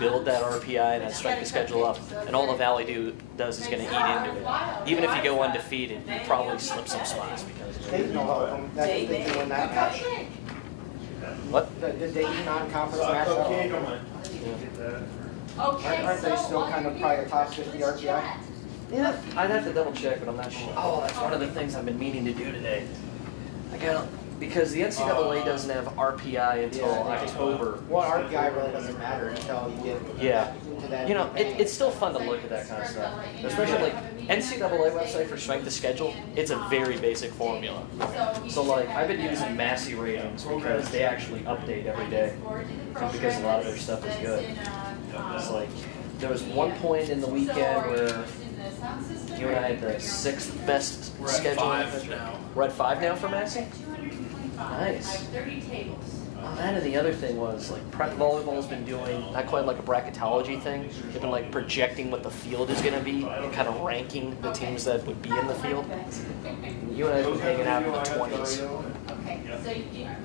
build that RPI and that strike the schedule up, and all the Valley does is going to eat into it. Even if you go undefeated, you probably slip some spots because of it. They can win that match. What? The Dayton non-conference match. Aren't they still kind of probably a top 50 RPI? Yeah, I'd have to double check, but I'm not sure. Oh, that's one of the things I've been meaning to do today. I got because the NCAA doesn't have RPI until October. Well, RPI really doesn't matter until you get into that. You know, it's still fun to look at that kind of stuff. Especially like NCAA website for strength of schedule, it's a very basic formula. So like, I've been using Massey ratings because they actually update every day. Because a lot of their stuff is good. It's like, there was one point in the weekend where you and I had the 6th best schedule. We're at 5 now for Massey? Nice. Oh, that and the other thing was, like, prep volleyball's been doing, not quite like a bracketology thing, they've been like projecting what the field is going to be and kind of ranking the teams that would be in the field. You and I have been hanging out in the 20s.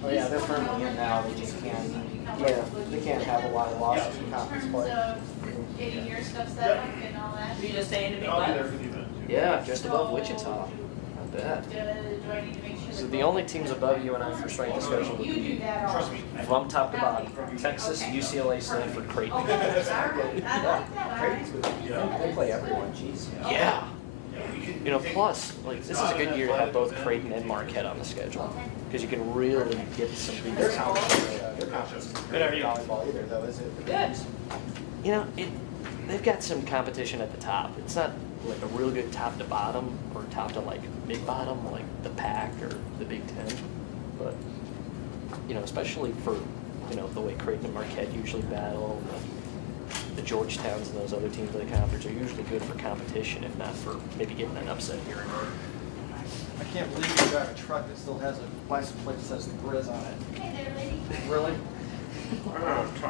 Oh yeah, they're firmly in now, they just can't, they can't have a lot of losses in conference play. Getting your stuff set up and all that. You just saying to me what? Yeah, just above Wichita. Not bad. So the only teams above you and I for strength of schedule would be, from top to bottom, Texas, UCLA, Stanford, Creighton. They play everyone, jeez. Yeah. You know, plus, like, this is a good year to have both Creighton and Marquette on the schedule. Because you can really get some big conference. Good volleyball either, though, is it? Good. You know, they've got some competition at the top. It's not like a real good top to bottom or top to like mid bottom like the Pac or the Big Ten, but you know, especially for the way Creighton and Marquette usually battle, the Georgetowns and those other teams of the conference are usually good for competition, if not for maybe getting an upset here and there. I can't believe you drive a truck that still has a license plate that says the Grizz on it. Hey there, lady. Really?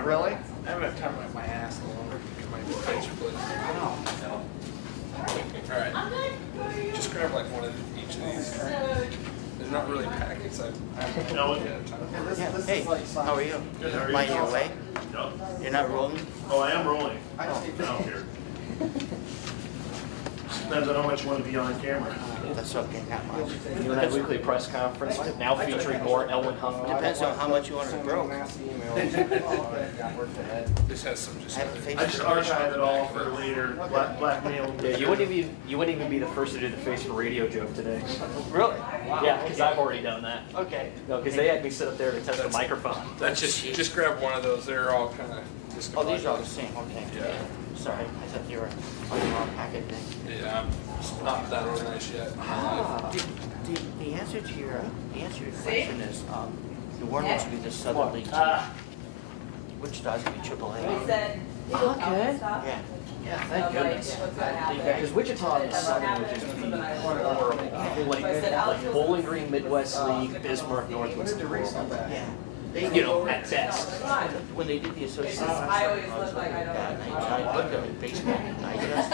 Really? I haven't had time to wipe my ass in a longer. My face, please. No. Alright. I'm good. How are you? Just grab like one of each of these. They're not really packets. I No. Hey, how are you? Mind your way? No. You're not rolling? Oh, I am rolling. I don't here. Depends on how much you want to be on camera. That's okay, not much. You and I weekly press conference, now featuring more Elwin Huffman. Depends on how much you want to grow. This has some just. I just archived it all for later. Blackmail. Yeah, you wouldn't even be the first to do the face for radio joke today. Really? Yeah, because I've already done that. Okay. No, because they had me sit up there to test the microphone. That's just grab one of those. They're all kind of. Oh, these are all the same. Okay. Yeah. Sorry, I thought they were on the wrong packet thing. Yeah, I'm not that organized yet. The answer to your question is the Warriors would be the Southern League team. Wichita's going to be AAA. Okay. Yeah. Yeah, thank goodness. Because Wichita and the Southern would just be horrible. Like Bowling Green, Midwest League, Bismarck, Northwoods. Yeah. You know, at best. When they did the association, I always look like I don't I looked at baseball and I just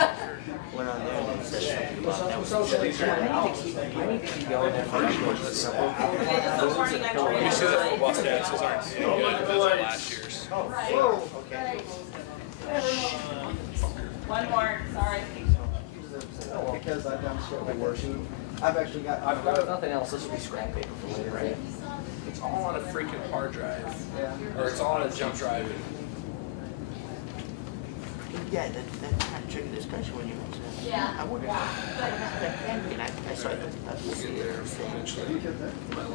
went on there and said something about that. I need to keep going there for You see the football statuses aren't as good as last year's. Oh, okay. One more, sorry. Because I've done shit way worse. I've actually got. If nothing else, this will be scrap paper for later, right? It's all on a freaking hard drive. Yeah. Or it's all on a jump drive. Yeah, that kind of triggered discussion when you mentioned it. Yeah. I wonder if and I saw We'll get there eventually.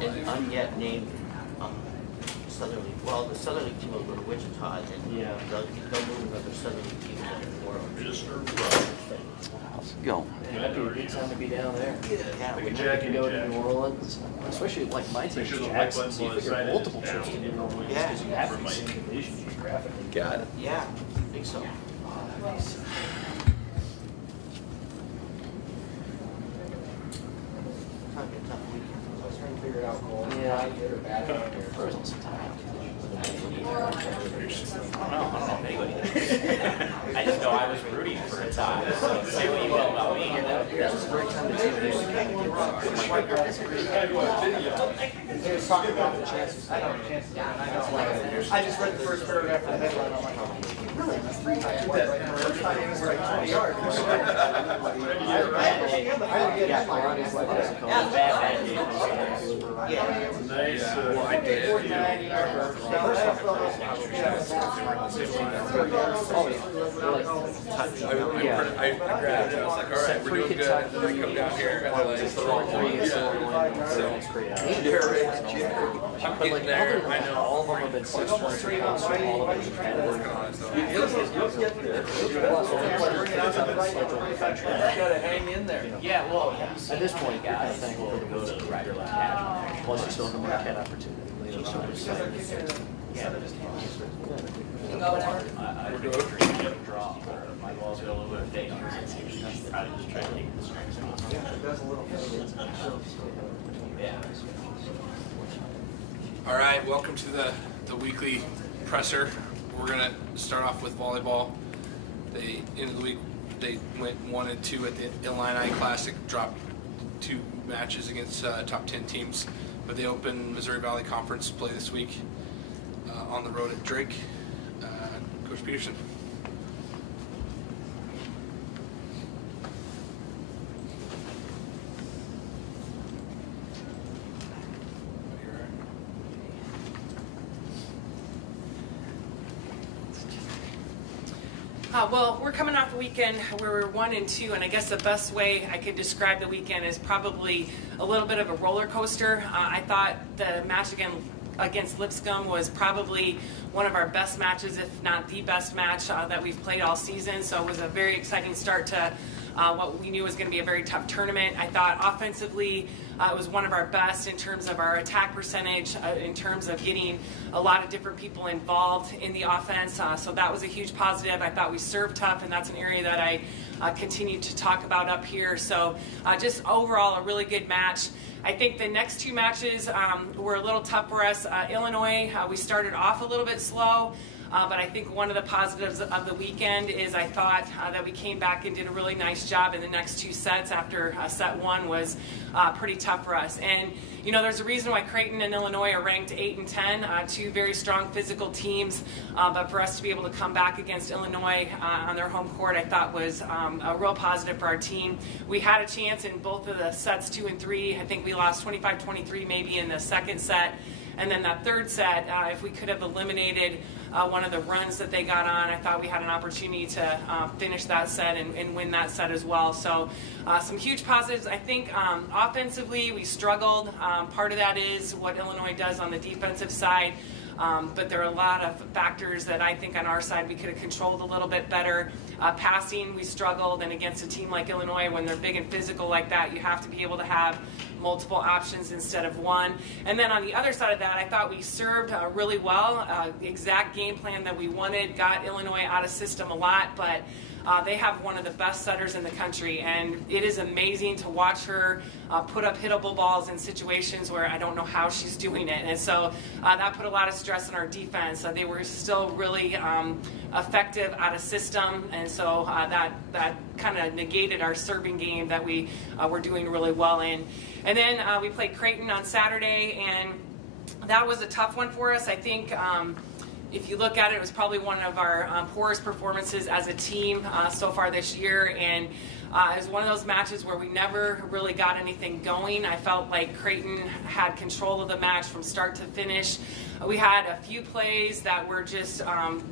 an unyet named Southern League. Well, the Southern League team will go to Wichita, and they'll move another Southern League team in the world. Go. That'd be a good time to be down there. Yeah, We can go to New Orleans, especially like my team's Jackson. So you figure multiple trips to New Orleans because you have the same division geographically. Got it. Yeah, I think so. Probably a tough weekend. I was trying to figure it out. Yeah. Good or bad out here. There was also some time. I don't know if anybody does. I just know I was rooting for a time. So say what you will about me. This was a great time to see the news. They were talking about the chances. I know the chances. I just read the first paragraph of the headline. I'm like, oh, really? I grabbed it. I was like, all right, we're doing good. And then I come down here and I'm like, I'm getting there. I know. All of them have been 6 points, all of them have been working on it. Gotta hang in there. Yeah, well, At this point, I think we're going to go to the regular cash. Plus, you still have a Marquette opportunity. yeah. You can go whenever. I would go for a draw, or might as well go a little bit of fake. Probably just try to take the strengths off. Yeah. All right, welcome to the weekly presser. We're gonna start off with volleyball. They end of the week they went 1-2 at the Illini Classic, dropped 2 matches against top 10 teams, but they open Missouri Valley Conference play this week on the road at Drake. Coach Peterson. Well, we're coming off a weekend where we're 1-2, and I guess the best way I could describe the weekend is probably a little bit of a roller coaster. I thought the match against Lipscomb was probably one of our best matches, if not the best match that we've played all season. So it was a very exciting start to what we knew was going to be a very tough tournament. I thought offensively it was one of our best in terms of our attack percentage, in terms of getting a lot of different people involved in the offense. So that was a huge positive. I thought we served tough, and that's an area that I continue to talk about up here. So just overall a really good match. I think the next 2 matches were a little tough for us. Illinois, we started off a little bit slow. But I think one of the positives of the weekend is I thought that we came back and did a really nice job in the next 2 sets after set 1 was pretty tough for us. And, you know, there's a reason why Creighton and Illinois are ranked 8 and 10, 2 very strong physical teams. But for us to be able to come back against Illinois on their home court, I thought was a real positive for our team. We had a chance in both of the sets 2 and 3. I think we lost 25-23 maybe in the second set. And then that third set, if we could have eliminated one of the runs that they got on, I thought we had an opportunity to finish that set and win that set as well. So some huge positives. I think offensively we struggled. Part of that is what Illinois does on the defensive side. But there are a lot of factors that I think on our side we could have controlled a little bit better. Passing, we struggled, and against a team like Illinois, when they're big and physical like that, you have to be able to have multiple options instead of one. And then on the other side of that, I thought we served really well. The exact game plan that we wanted got Illinois out of system a lot, but they have one of the best setters in the country, and it is amazing to watch her put up hittable balls in situations where I don't know how she's doing it. And so that put a lot of stress on our defense. They were still really effective out of system, and so that kind of negated our serving game that we were doing really well in. And then we played Creighton on Saturday, and that was a tough one for us. I think if you look at it, it was probably one of our poorest performances as a team so far this year, and it was one of those matches where we never really got anything going. I felt like Creighton had control of the match from start to finish. We had a few plays that were just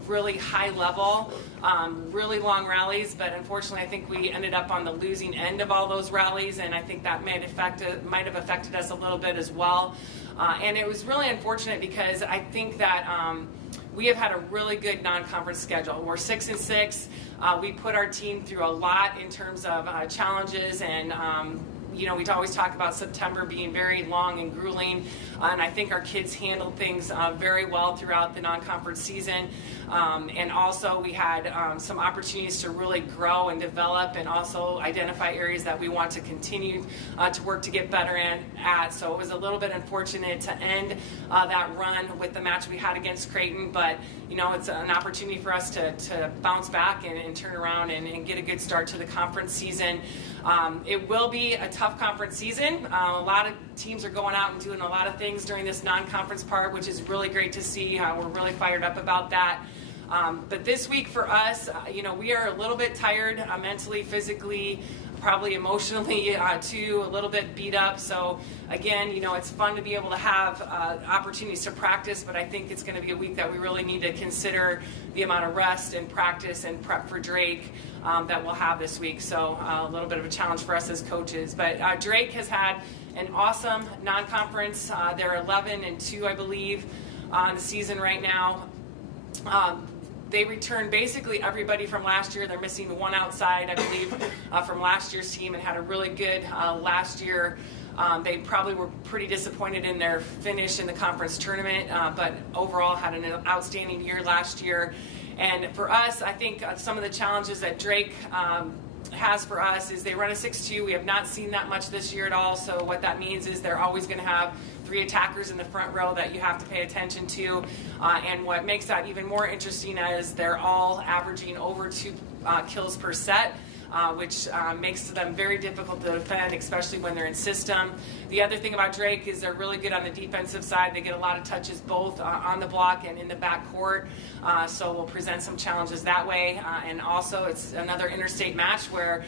really high level, really long rallies, but unfortunately I think we ended up on the losing end of all those rallies, and I think that might have affected us a little bit as well. And it was really unfortunate because I think that we have had a really good non-conference schedule. We're 6 and 6. We put our team through a lot in terms of challenges, and you know, we always talk about September being very long and grueling, and I think our kids handled things very well throughout the non-conference season. And also we had some opportunities to really grow and develop, and also identify areas that we want to continue to work to get better at. So it was a little bit unfortunate to end that run with the match we had against Creighton, but you know, it's an opportunity for us to bounce back and turn around and get a good start to the conference season. It will be a tough conference season. A lot of teams are going out and doing a lot of things during this non-conference part, which is really great to see. We're really fired up about that. But this week for us, we are a little bit tired mentally, physically, probably emotionally too, a little bit beat up. So again, it's fun to be able to have opportunities to practice, but I think it's going to be a week that we really need to consider the amount of rest and practice and prep for Drake that we'll have this week. So a little bit of a challenge for us as coaches. But Drake has had an awesome non-conference. They're 11-2, I believe, on the season right now. They returned basically everybody from last year. They're missing one outside, I believe, from last year's team, and had a really good last year. They probably were pretty disappointed in their finish in the conference tournament, but overall had an outstanding year last year. And for us, I think some of the challenges that Drake has for us is they run a 6-2. We have not seen that much this year at all. So what that means is they're always going to have 3 attackers in the front row that you have to pay attention to. And what makes that even more interesting is they're all averaging over 2 kills per set. Which makes them very difficult to defend, especially when they're in system. The other thing about Drake is they're really good on the defensive side. They get a lot of touches both on the block and in the back court, so we'll present some challenges that way. And also it's another interstate match where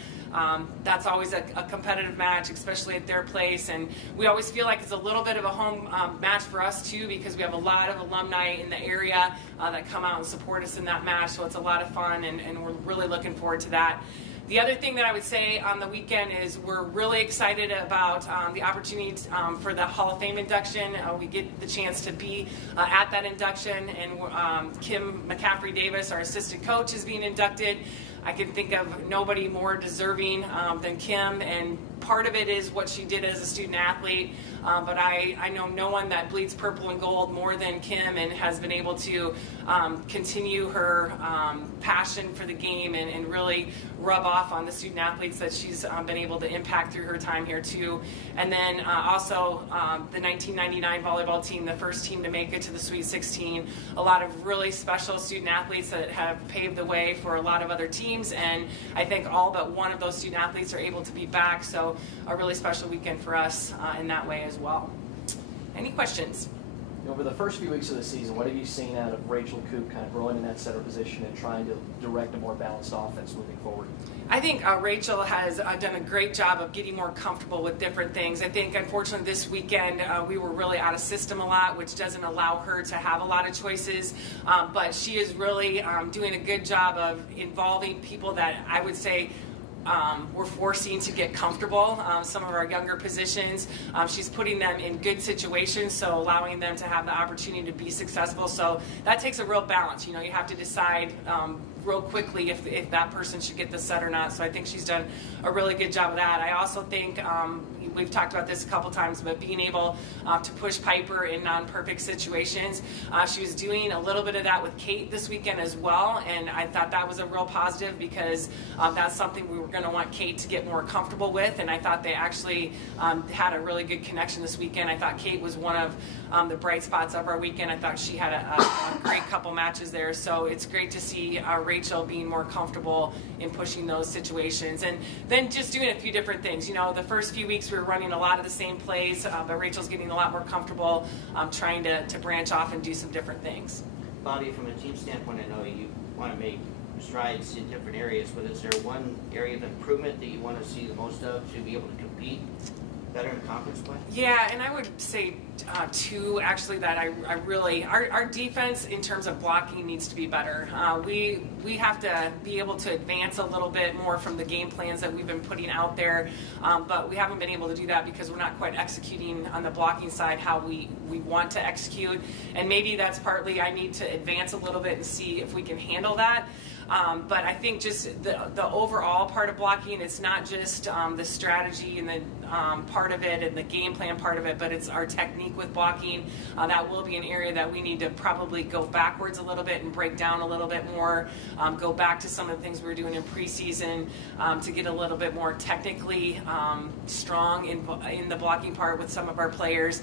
that's always a competitive match, especially at their place. And we always feel like it's a little bit of a home match for us too, because we have a lot of alumni in the area that come out and support us in that match. So it's a lot of fun, and we're really looking forward to that. The other thing that I would say on the weekend is we're really excited about the opportunity for the Hall of Fame induction. We get the chance to be at that induction, and Kim McCaffrey-Davis, our assistant coach, is being inducted. I can think of nobody more deserving than Kim, and part of it is what she did as a student athlete, but I know no one that bleeds purple and gold more than Kim, and has been able to continue her passion for the game and really rub off on the student athletes that she's been able to impact through her time here too. And then also the 1999 volleyball team, the first team to make it to the Sweet 16, a lot of really special student athletes that have paved the way for a lot of other teams, and I think all but one of those student athletes are able to be back, so a really special weekend for us in that way as well. Any questions? Over the first few weeks of the season, what have you seen out of Rachel Coop kind of growing in that center position and trying to direct a more balanced offense moving forward? I think Rachel has done a great job of getting more comfortable with different things. I think, unfortunately, this weekend we were really out of system a lot, which doesn't allow her to have a lot of choices. But she is really doing a good job of involving people that I would say we're forcing to get comfortable. Some of our younger positions, she's putting them in good situations, so allowing them to have the opportunity to be successful. So that takes a real balance. You have to decide real quickly if that person should get the set or not. So I think she's done a really good job of that. I also think we've talked about this a couple times, but being able to push Piper in non-perfect situations. She was doing a little bit of that with Kate this weekend as well, and I thought that was a real positive, because that's something we were going to want Kate to get more comfortable with, and I thought they actually had a really good connection this weekend. I thought Kate was one of the bright spots of our weekend. I thought she had a great couple matches there, so it's great to see Rachel being more comfortable in pushing those situations, and then just doing a few different things. The first few weeks we were running a lot of the same plays, but Rachel's getting a lot more comfortable trying to branch off and do some different things. Bobby, from a team standpoint, I know you want to make strides in different areas, but is there one area of improvement that you want to see the most of to be able to compete better in conference play? Yeah, and I would say two, actually, that I really, our defense in terms of blocking needs to be better. We have to be able to advance a little bit more from the game plans that we've been putting out there, but we haven't been able to do that because we're not quite executing on the blocking side how we want to execute, and maybe that's partly I need to advance a little bit and see if we can handle that. But I think just the overall part of blocking, it's not just the strategy and the part of it and the game plan part of it, but it's our technique with blocking. That will be an area that we need to probably go backwards a little bit and break down a little bit more, go back to some of the things we were doing in preseason to get a little bit more technically strong in the blocking part with some of our players,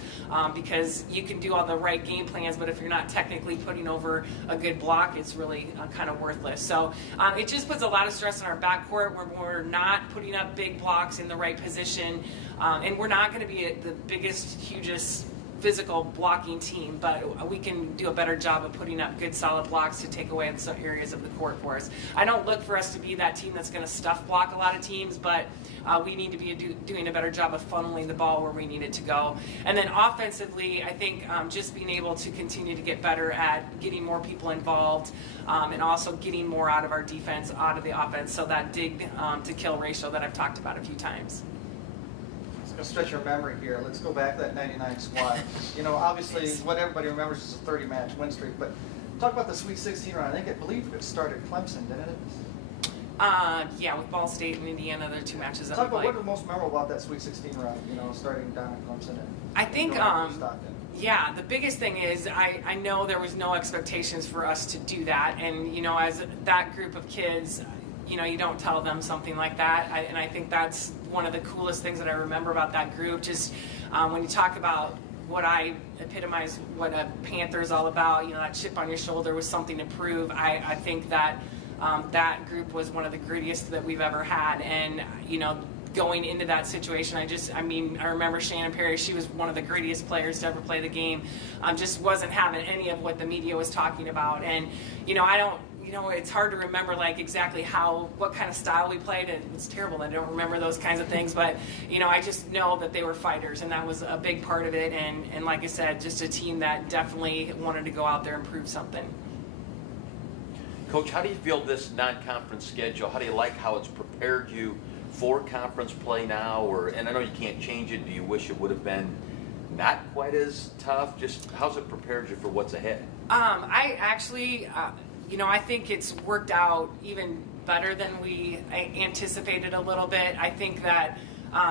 because you can do all the right game plans, but if you're not technically putting over a good block, it's really kind of worthless. So it just puts a lot of stress on our backcourt where we're not putting up big blocks in the right position, and we're not going to be the biggest, hugest physical blocking team, but we can do a better job of putting up good solid blocks to take away some areas of the court for us. I don't look for us to be that team that's going to stuff block a lot of teams, but we need to be doing a better job of funneling the ball where we need it to go. And then offensively, I think just being able to continue to get better at getting more people involved and also getting more out of our defense, out of the offense, so that dig to kill ratio that I've talked about a few times. Let's stretch our memory here. Let's go back to that 99 squad. You know, obviously, what everybody remembers is a 30-match win streak, but talk about the Sweet 16 run. I believe it started Clemson, didn't it? Yeah, with Ball State and Indiana, they're 2 matches that Talk we about played. what was most memorable about that Sweet 16 run, you know, starting down in Clemson and I think, going up to Stockton. yeah, the biggest thing is I know there was no expectations for us to do that, and, you know, as that group of kids, you know, you don't tell them something like that, and I think that's one of the coolest things that I remember about that group. Just when you talk about what I epitomize what a Panther is all about, you know, that chip on your shoulder was something to prove. I think that that group was one of the grittiest that we've ever had, and, you know, going into that situation, I remember Shannon Perry. She was one of the grittiest players to ever play the game. Just wasn't having any of what the media was talking about, and, you know, it's hard to remember like exactly what kind of style we played, and it's terrible that I don't remember those kinds of things, but, you know, I just know that they were fighters, and that was a big part of it, and like I said, just a team that definitely wanted to go out there and prove something. Coach, how do you feel this non-conference schedule? How do you like how it's prepared you for conference play now? And I know you can't change it. Do you wish it would have been not quite as tough? Just how's it prepared you for what's ahead? I actually, you know, I think it's worked out even better than we anticipated a little bit. I think that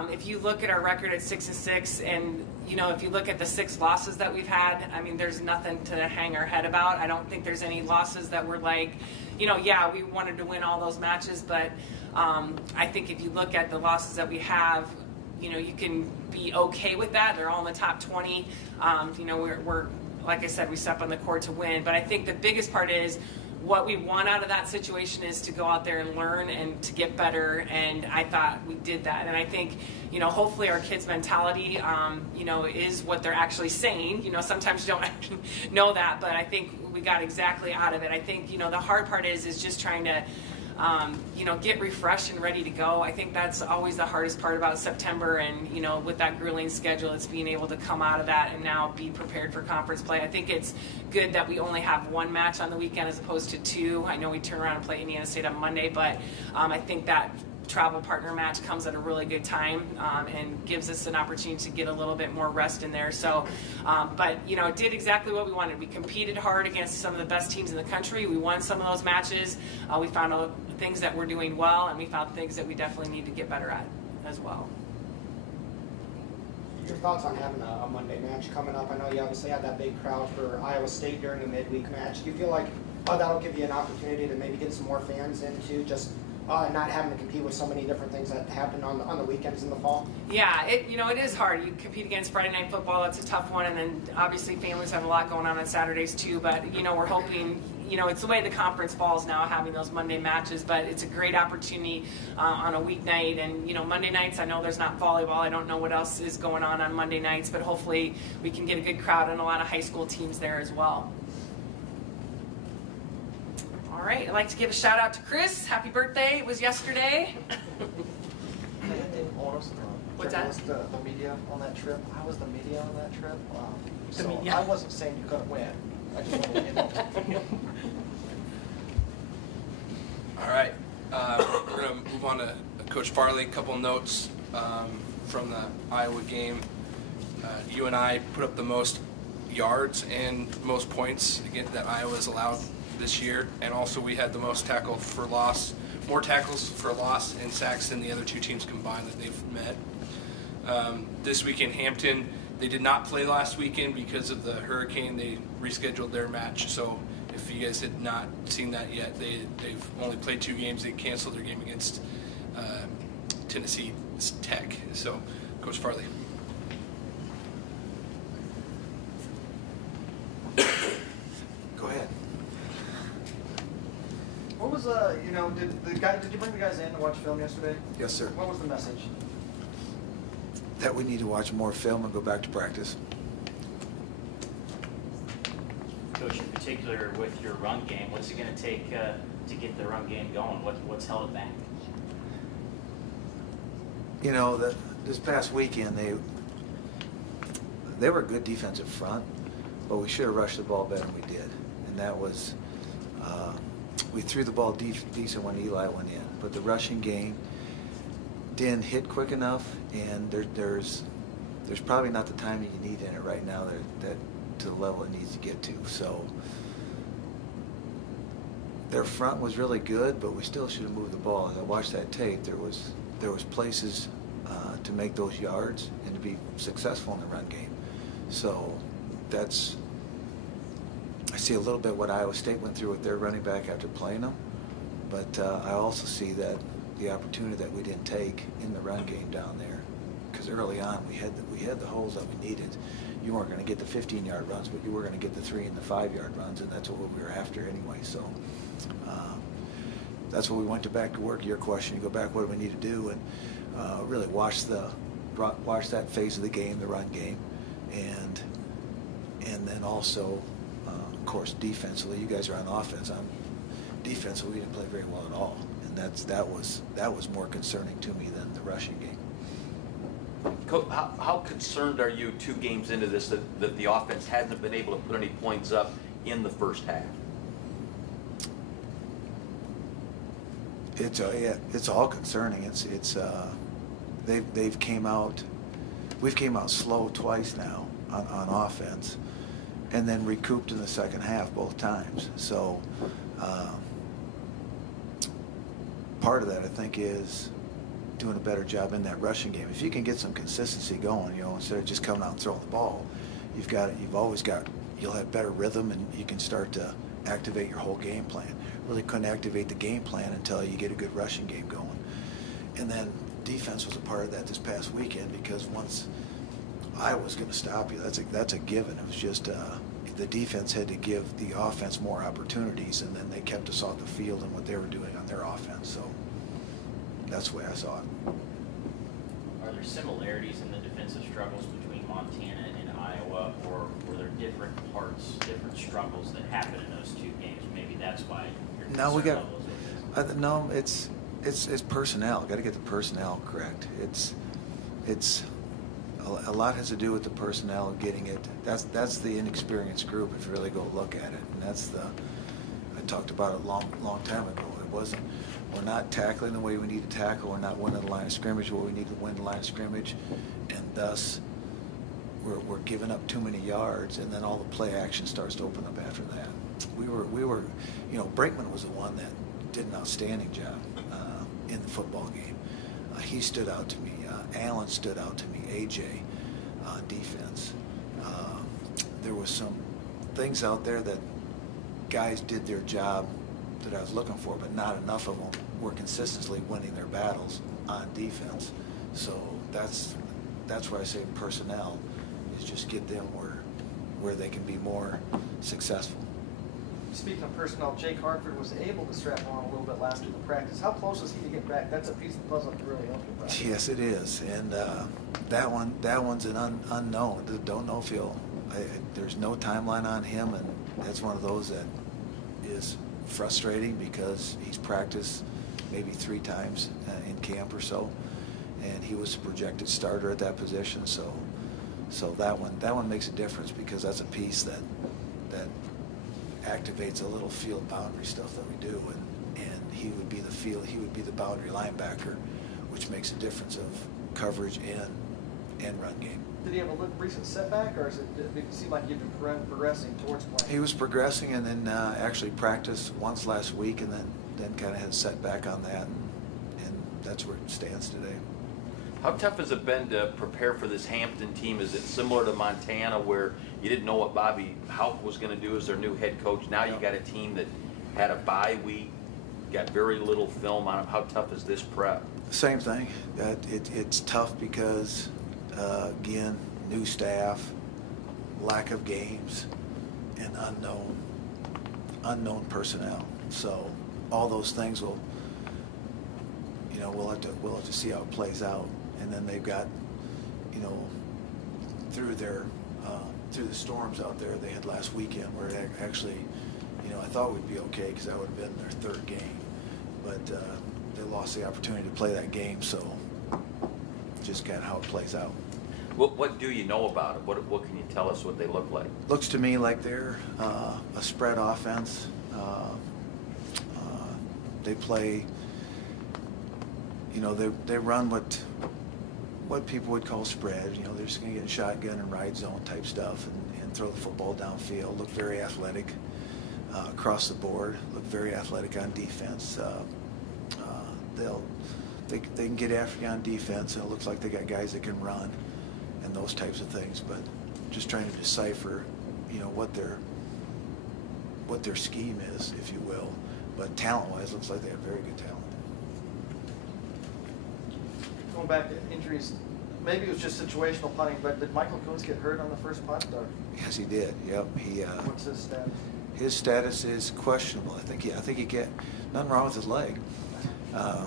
if you look at our record at 6-6, and, you know, if you look at the 6 losses that we've had, I mean, there's nothing to hang our head about. I don't think there's any losses that were like, you know, yeah, we wanted to win all those matches, but I think if you look at the losses that we have, you know, you can be okay with that. They're all in the top 20. You know, we're like I said, we step on the court to win. But I think the biggest part is what we want out of that situation is to go out there and learn and to get better, and I thought we did that. And I think, you know, hopefully our kids' mentality, you know, is what they're actually saying. You know, sometimes you don't know that, but I think we got exactly out of it. I think, you know, the hard part is just trying to, you know, get refreshed and ready to go. I think that's always the hardest part about September, and, you know, with that grueling schedule, it's being able to come out of that and now be prepared for conference play. I think it's good that we only have 1 match on the weekend as opposed to 2. I know we turn around and play Indiana State on Monday, but I think that travel partner match comes at a really good time and gives us an opportunity to get a little bit more rest in there. So, but, you know, it did exactly what we wanted. We competed hard against some of the best teams in the country. We won some of those matches. We found things that we're doing well, and we found things that we definitely need to get better at as well. Your thoughts on having a Monday match coming up? I know you obviously had that big crowd for Iowa State during the midweek match. Do you feel like that'll give you an opportunity to maybe get some more fans into just not having to compete with so many different things that happen on the weekends in the fall? Yeah, you know, it is hard. You compete against Friday Night Football. That's a tough one, and then obviously families have a lot going on Saturdays too. But, you know, we're hoping, you know, it's the way the conference falls now, having those Monday matches, but it's a great opportunity on a weeknight. And, you know, Monday nights, I know there's not volleyball. I don't know what else is going on Monday nights, but hopefully we can get a good crowd and a lot of high school teams there as well. All right, I'd like to give a shout out to Chris. Happy birthday. It was yesterday. What's that? The media on that trip. I was the media on that trip. So media. I wasn't saying you couldn't win. I just want to let you know. All right, we're going to move on to Coach Farley. A couple notes from the Iowa game. UNI put up the most yards and most points again that Iowa's allowed this year, and also we had the most more tackles for loss and sacks than the other 2 teams combined that they've met. This week in Hampton, they did not play last weekend because of the hurricane. They rescheduled their match, so if you guys had not seen that yet, they've only played 2 games. They canceled their game against Tennessee Tech. So, Coach Farley. Go ahead. What was you know, did you bring the guys in to watch film yesterday? Yes, sir. What was the message? That we need to watch more film and go back to practice. particular with your run game. What's it going to take to get the run game going? What's held it back? You know, this past weekend they were a good defensive front, but we should have rushed the ball better than we did. And that was, we threw the ball decent when Eli went in, but the rushing game didn't hit quick enough, and there's probably not the time that you need in it right now that to the level it needs to get to. So their front was really good, but we still should have moved the ball. As I watched that tape, there was places to make those yards and to be successful in the run game. So I see a little bit what Iowa State went through with their running back after playing them, but I also see that the opportunity that we didn't take in the run game down there, because early on we had the holes that we needed. You weren't going to get the 15-yard runs, but you were going to get the 3 and the 5-yard runs, and that's what we were after anyway. So that's what we went back to work. Your question, you go back, what do we need to do, and really watch that phase of the game, the run game, and then also, of course, defensively. You guys are on offense. Defensively, we didn't play very well at all, and that was more concerning to me than the rushing game. Coach, how concerned are you 2 games into this that the offense hasn't been able to put any points up in the first half? It's all concerning. We've came out slow twice now on offense, and then recouped in the second half both times. So part of that, I think, is doing a better job in that rushing game. If you can get some consistency going, instead of just coming out and throwing the ball, you'll have better rhythm, and you can start to activate your whole game plan. Really couldn't activate the game plan until you get a good rushing game going. And then defense was a part of that this past weekend, because once I was going to stop you, that's a given. It was just the defense had to give the offense more opportunities, and then they kept us off the field and what they were doing on their offense. So that's the way I saw it. Are there similarities in the defensive struggles between Montana and Iowa, or were there different struggles that happened in those 2 games? Maybe that's why your concern level is what it is. It's personnel. Got to get the personnel correct. It's a lot has to do with the personnel getting it. That's the inexperienced group if you really go look at it, and I talked about it long time ago. We're not tackling the way we need to tackle. We're not winning the line of scrimmage where we need to win the line of scrimmage, and thus we're giving up too many yards, and then all the play action starts to open up after that. We were, Brinkman was the one that did an outstanding job in the football game. He stood out to me. Allen stood out to me. AJ, defense. There was some things out there that guys did their job that I was looking for, but not enough of them were consistently winning their battles on defense. So that's where I say personnel is just get them where they can be more successful. Speaking of personnel, Jake Hartford was able to strap on a little bit last week in practice. How close is he to get back? That's a piece of the puzzle that really helped you practice. Yes, it is, and that one's an unknown. Don't know if there's no timeline on him, and that's one of those that is frustrating because he's practiced maybe 3 times in camp or so, and he was a projected starter at that position. So that one makes a difference, because that's a piece that activates a little field boundary stuff that we do, and he would be the boundary linebacker, which makes a difference of coverage and run game. Did he have a recent setback, or did it seem like he'd been progressing towards playing? He was progressing, and then actually practiced once last week, and then kind of had a setback on that, and that's where it stands today. How tough has it been to prepare for this Hampton team? Is it similar to Montana, where you didn't know what Bobby Hauck was going to do as their new head coach? Now you got a team that had a bye week, got very little film on them. How tough is this prep? Same thing. It's tough because, again, new staff, lack of games, and unknown personnel. So all those things we'll have to see how it plays out. And then they've got, through their through the storms out there they had last weekend, where it actually, you know, I thought we'd be okay because that would have been their third game, but they lost the opportunity to play that game, so just kind of how it plays out. What do you know about it? What can you tell us what they look like? Looks to me like they're a spread offense. They play, you know, they run what people would call spread. You know, they're just going to get in shotgun and ride zone type stuff and throw the football downfield. Look very athletic across the board. Look very athletic on defense. They can get after you on defense, and it looks like they got guys that can run and those types of things. But just trying to decipher, you know, what their scheme is, if you will. But talent-wise, looks like they have very good talent. Going back to injuries, maybe it was just situational punting, but did Michael Coons get hurt on the first punt? Or? Yes, he did. Yep. What's his status? His status is questionable. I think he get nothing wrong with his leg. Yeah,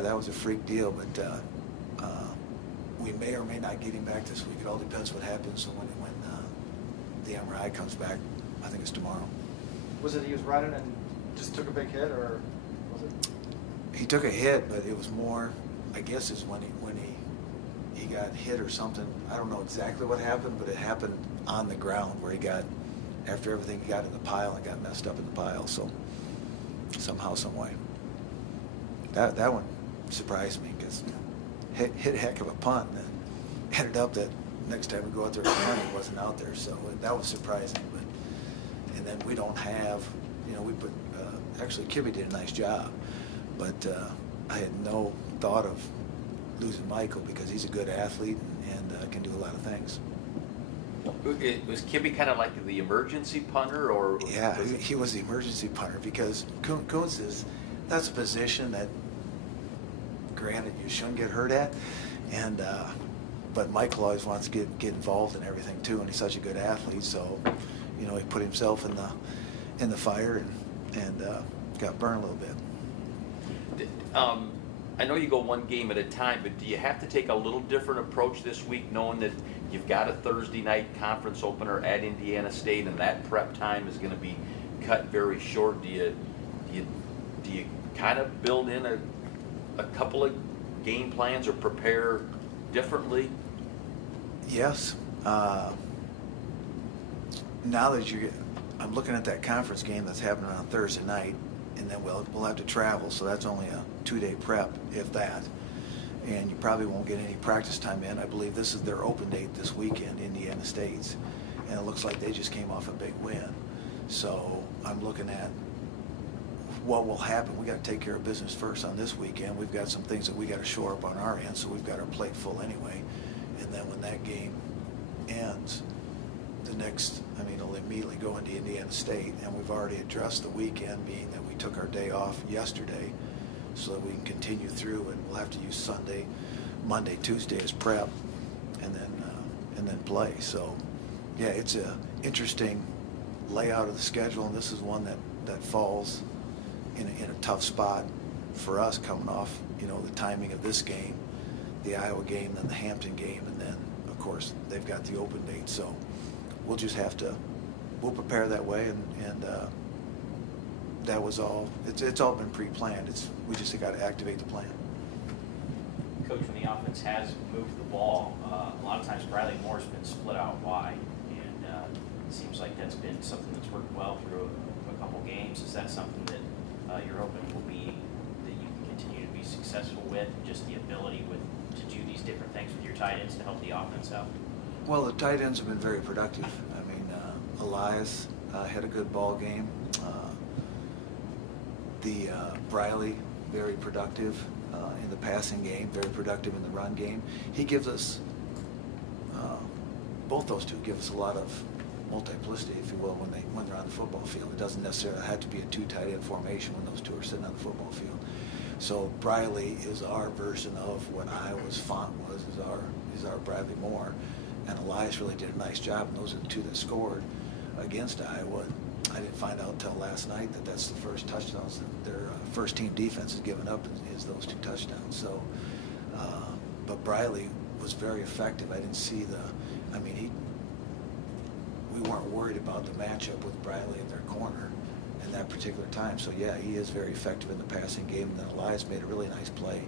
that was a freak deal. But we may or may not get him back this week. It all depends what happens when the MRI comes back. I think it's tomorrow. Was it he was running and just took a big hit, or was it? He took a hit, but it was more, I guess, is when he got hit or something. I don't know exactly what happened, but it happened on the ground where he got, after everything, he got in the pile and got messed up in the pile. So somehow, some way, that one surprised me because hit a heck of a punt, and then ended up that next time we go out there to punt, he wasn't out there. So that was surprising. And then we don't have, you know, we put, actually Kibbe did a nice job, but I had no thought of losing Michael because he's a good athlete and can do a lot of things. Was Kibbe kind of like the emergency punter, or? Yeah, he was the emergency punter because Coons that's a position that, granted, you shouldn't get hurt at, and but Michael always wants to get involved in everything too, and he's such a good athlete, so. You know, he put himself in the fire and got burned a little bit. I know you go one game at a time, but do you have to take a little different approach this week, knowing that you've got a Thursday night conference opener at Indiana State, and that prep time is going to be cut very short? Do you kind of build in a couple of game plans or prepare differently? Yes. Now that I'm looking at that conference game that's happening on Thursday night, and then we'll have to travel, so that's only a 2-day prep, if that. And you probably won't get any practice time in. I believe this is their open date this weekend, Indiana State's, and it looks like they just came off a big win. So I'm looking at what will happen. We got to take care of business first on this weekend. We've got some things that we got to shore up on our end, so we've got our plate full anyway. And then when that game ends, it'll immediately go into Indiana State, and we've already addressed the weekend, being that we took our day off yesterday so that we can continue through, and we'll have to use Sunday, Monday, Tuesday as prep, and then play. So, yeah, it's a interesting layout of the schedule, and this is one that falls in a tough spot for us, coming off, you know, the timing of this game, the Iowa game, then the Hampton game, and then, of course, they've got the open date. So we'll just have to, we'll prepare that way, and that was all, it's all been pre-planned. We just got to activate the plan. Coach, when the offense has moved the ball, a lot of times Bradley Moore's been split out wide, and it seems like that's been something that's worked well through a couple games. Is that something that you're hoping will be, that you can continue to be successful with, just the ability to do these different things with your tight ends to help the offense out? Well, the tight ends have been very productive. I mean, Elias had a good ball game. Briley, very productive in the passing game, very productive in the run game. He gives us, both those two give us a lot of multiplicity, if you will, when they're on the football field. It doesn't necessarily have to be a two tight end formation when those two are sitting on the football field. So Briley is our version of what Iowa's font was, is our Bradley Moore. And Elias really did a nice job, and those are the two that scored against Iowa. I didn't find out until last night that that's the first touchdowns that their first team defense has given up is those two touchdowns. So, but Briley was very effective. I I mean, we weren't worried about the matchup with Bradley in their corner in that particular time. So yeah, he is very effective in the passing game. And then Elias made a really nice play.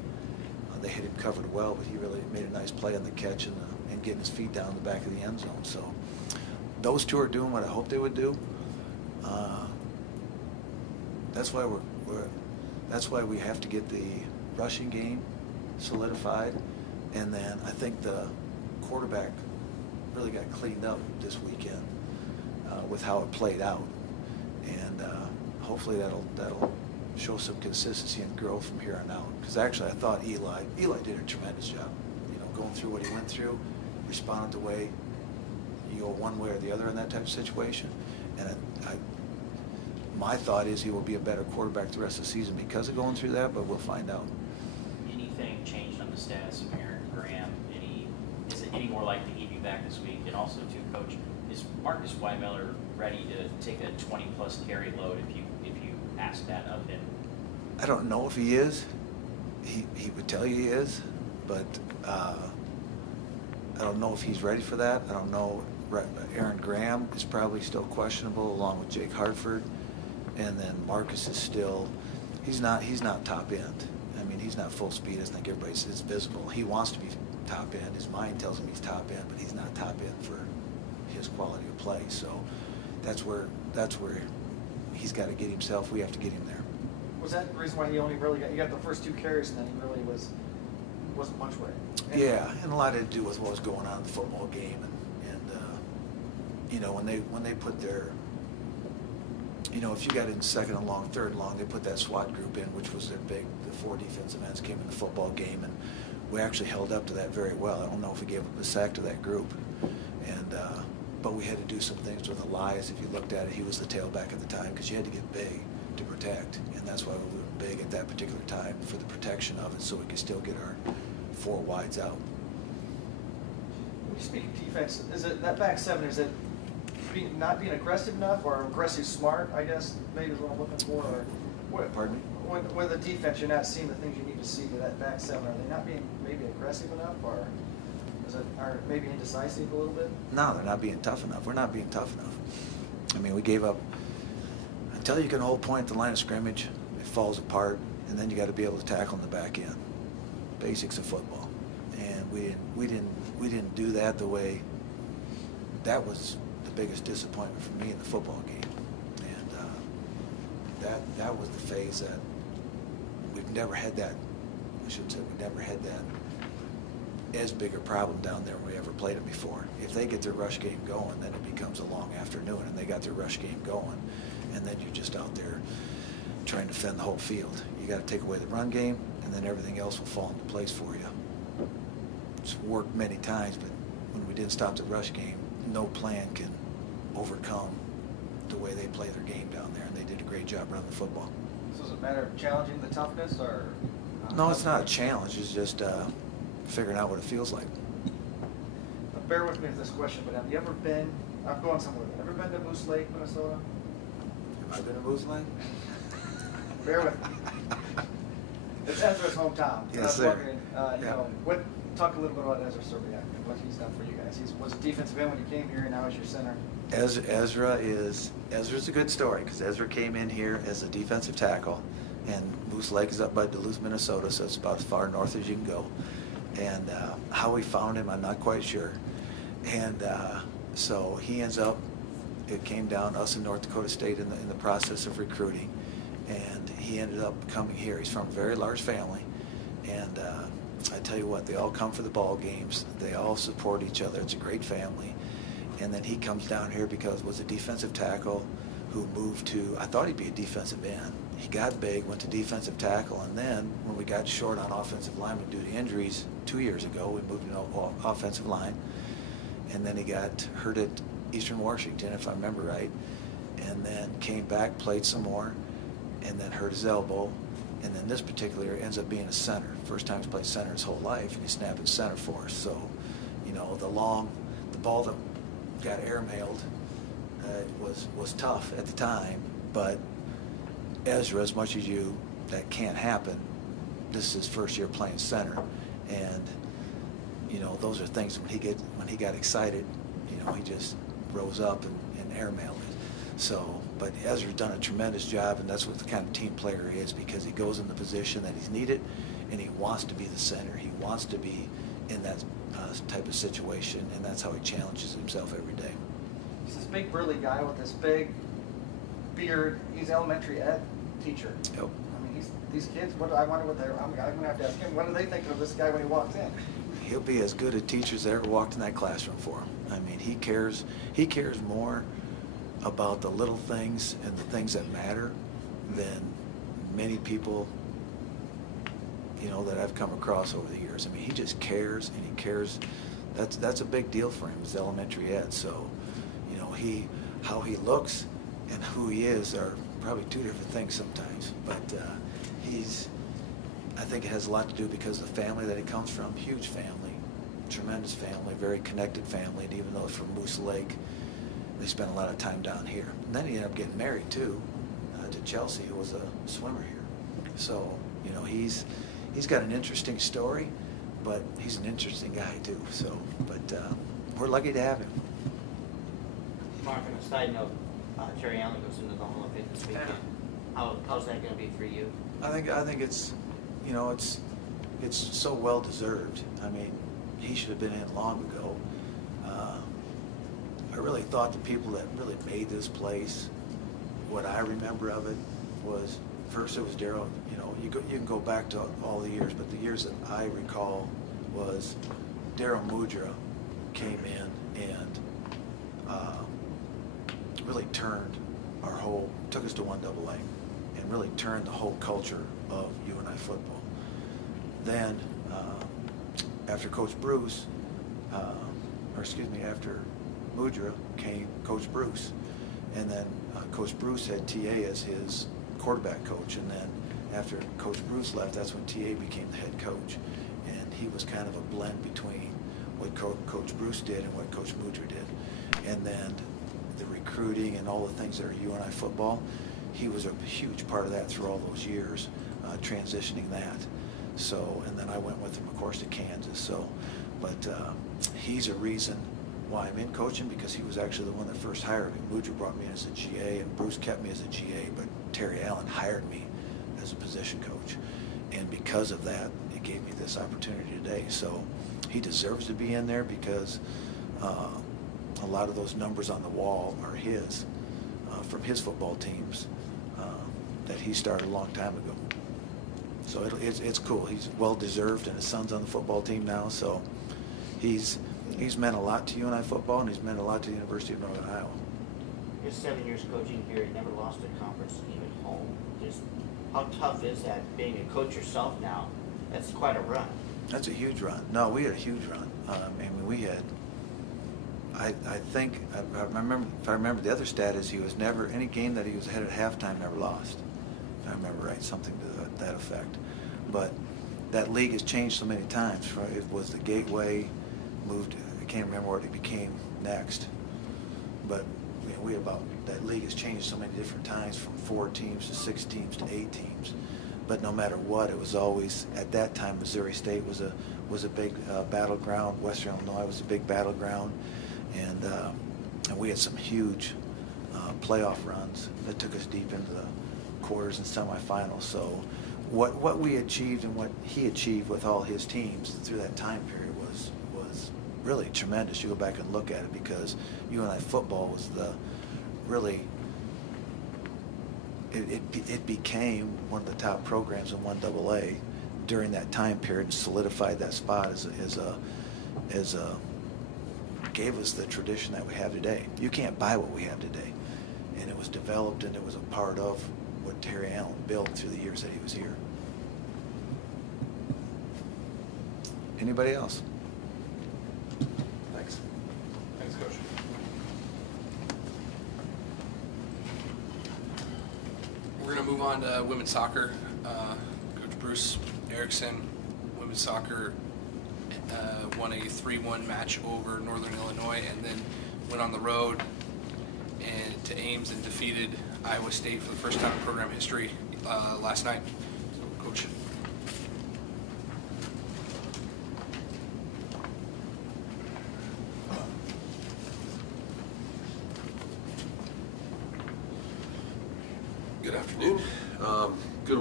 They hit him covered well, but he really made a nice play on the catch and getting his feet down the back of the end zone. So those two are doing what I hoped they would do. That's why that's why we have to get the rushing game solidified, and then I think the quarterback really got cleaned up this weekend with how it played out, and hopefully that'll show some consistency and growth from here on out. Because actually, I thought Eli did a tremendous job. You know, going through what he went through, responded the way you go one way or the other in that type of situation, and my thought is he will be a better quarterback the rest of the season because of going through that, but we'll find out. Anything changed on the status of Aaron Graham? Is it any more likely he'd be back this week? And also, too, Coach, is Marcus Weimiller ready to take a 20-plus carry load if you ask that of him? I don't know if he is. He would tell you he is, but I don't know if he's ready for that. I don't know. Aaron Graham is probably still questionable, along with Jake Hartford. And then Marcus is still, he's not top end. I mean, he's not full speed. I think everybody says visible. He wants to be top end. His mind tells him he's top end, but he's not top end for his quality of play. So that's where he's got to get himself. We have to get him there. Was that the reason why he only really got the first 2 carries and then he really wasn't much way? Yeah, and a lot had to do with what was going on in the football game, and you know, when they put their, you know, if you got in second and long, third and long, they put that SWAT group in, which was their the 4 defensive ends came in the football game, and we actually held up to that very well. I don't know if we gave up a sack to that group, and but we had to do some things with Elias. If you looked at it, he was the tailback at the time because you had to get big to protect, and that's why we were big at that particular time for the protection of it, so we could still get our 4 wides out. When you speak defense, is it that back 7? Is it not being aggressive enough, or aggressive smart? I guess maybe is what I'm looking for. Or what, pardon me? With the defense, you're not seeing the things you need to see to that back 7. Are they not being maybe aggressive enough, or are maybe indecisive a little bit? No, they're not being tough enough. We're not being tough enough. I mean, we gave up. Until you can hold point at the line of scrimmage, it falls apart, and then you got to be able to tackle in the back end. Basics of football, and we didn't do that the way. That was the biggest disappointment for me in the football game, and that was the phase that we've never had that. I shouldn't say we never had that as big a problem down there when we ever played them before. If they get their rush game going, then it becomes a long afternoon, and they got their rush game going, and then you're just out there trying to defend the whole field. You got to take away the run game, and then everything else will fall into place for you. It's worked many times, but when we didn't stop the rush game, no plan can overcome the way they play their game down there, and they did a great job running the football. So is it a matter of challenging the toughness, or? No, it's not a challenge. It's just figuring out what it feels like. Bear with me with this question, but have you ever been, I'm going somewhere, ever been to Moose Lake, Minnesota? Have I been to Moose Lake? Bear with me. It's Ezra's hometown. Yes, sir. You know, talk a little bit about Ezra Serbiak and what he's done for you guys. He was a defensive end when you came here, and now he's your center. Ezra's a good story, because Ezra came in here as a defensive tackle, and Moose Lake is up by Duluth, Minnesota, so it's about as far north as you can go. And how we found him, I'm not quite sure. And so he ends up, it came down us in North Dakota State in the process of recruiting, and he ended up coming here. He's from a very large family, and I tell you what, they all come for the ball games. They all support each other. It's a great family. And then he comes down here because was a defensive tackle who moved to, I thought he'd be a defensive end. He got big, went to defensive tackle, and then when we got short on offensive linemen due to injuries 2 years ago, we moved him to offensive line. And then he got hurt at Eastern Washington, if I remember right, and then came back, played some more, and then hurt his elbow. And then this particular year ends up being a center. First time he's played center his whole life, and he's snapping center for us. So, you know, the ball that got airmailed was tough at the time, but Ezra, as much as that can't happen, this is his first year playing center, and you know, those are things when he got excited, you know, he just rose up and airmailed it. So, but Ezra's done a tremendous job, and that's what the kind of team player he is, because he goes in the position that he's needed, and he wants to be the center. He wants to be in that type of situation, and that's how he challenges himself every day. He's this big burly guy with this big beard. He's elementary ed teacher. Yep. I mean, these kids. I wonder what I'm going to have to ask him. What are they thinking of this guy when he walks in? He'll be as good a teacher as ever walked in that classroom for him. I mean, he cares more about the little things and the things that matter than many people, you know, that I've come across over the years. I mean, he just cares, and he cares. That's a big deal for him, is elementary ed. So, you know, how he looks and who he is are probably two different things sometimes. But I think it has a lot to do because of the family that he comes from. Huge family, tremendous family, very connected family. And even though it's from Moose Lake, they spent a lot of time down here. And then he ended up getting married too, to Chelsea, who was a swimmer here. So, you know, he's got an interesting story, but he's an interesting guy too. So, but we're lucky to have him. Mark, on a side note, Terry Allen goes into the Hall of Fame this weekend. How's that going to be for you? I think it's, you know, it's so well deserved. I mean, he should have been in long ago. I really thought the people that really made this place, what I remember of it was, first it was Darryl. You know, you can go back to all the years, but the years that I recall was Darryl Mudra came in and really took us to 1AA and really turned the whole culture of UNI football. Then after Coach Bruce, after Mudra came Coach Bruce, and then Coach Bruce had TA as his quarterback coach, and then after Coach Bruce left, that's when TA became the head coach, and he was kind of a blend between what Coach Bruce did and what Coach Mudra did. And then the recruiting and all the things that are UNI football, he was a huge part of that through all those years, transitioning that. So, and then I went with him, of course, to Kansas. So, but he's a reason why I'm in coaching, because he was actually the one that first hired me. Mudra brought me in as a GA, and Bruce kept me as a GA, but Terry Allen hired me as a position coach. And because of that, it gave me this opportunity today. So he deserves to be in there, because a lot of those numbers on the wall are his, from his football teams that he started a long time ago. So it's cool. He's well-deserved, and his son's on the football team now. So he's meant a lot to UNI football, and he's meant a lot to the University of Northern Iowa. Your 7 years coaching here, you never lost a conference game at home. Just how tough is that, being a coach yourself now? That's quite a run. That's a huge run. No, we had a huge run. I mean, we had. I think if I remember the other stat is he was never, any game that he was ahead at halftime, never lost. If I remember right, something to that effect. But that league has changed so many times. Right? It was the Gateway, moved. I can't remember what it became next. But you know, that league has changed so many different times, from 4 teams to 6 teams to 8 teams. But no matter what, it was always, at that time, Missouri State was a big battleground. Western Illinois was a big battleground, and we had some huge playoff runs that took us deep into the quarters and semifinals. So what we achieved and what he achieved with all his teams through that time period was really tremendous. You go back and look at it, because UNI football was it became one of the top programs in 1AA during that time period, and solidified that spot gave us the tradition that we have today. You can't buy what we have today, and it was developed, and it was a part of what Terry Allen built through the years that he was here. Anybody else? Thanks. Thanks, Coach. We're going to move on to women's soccer. Coach Bruce Erickson, women's soccer, won a 3-1 match over Northern Illinois, and then went on the road and to Ames and defeated Iowa State for the first time in program history last night. So, Coach.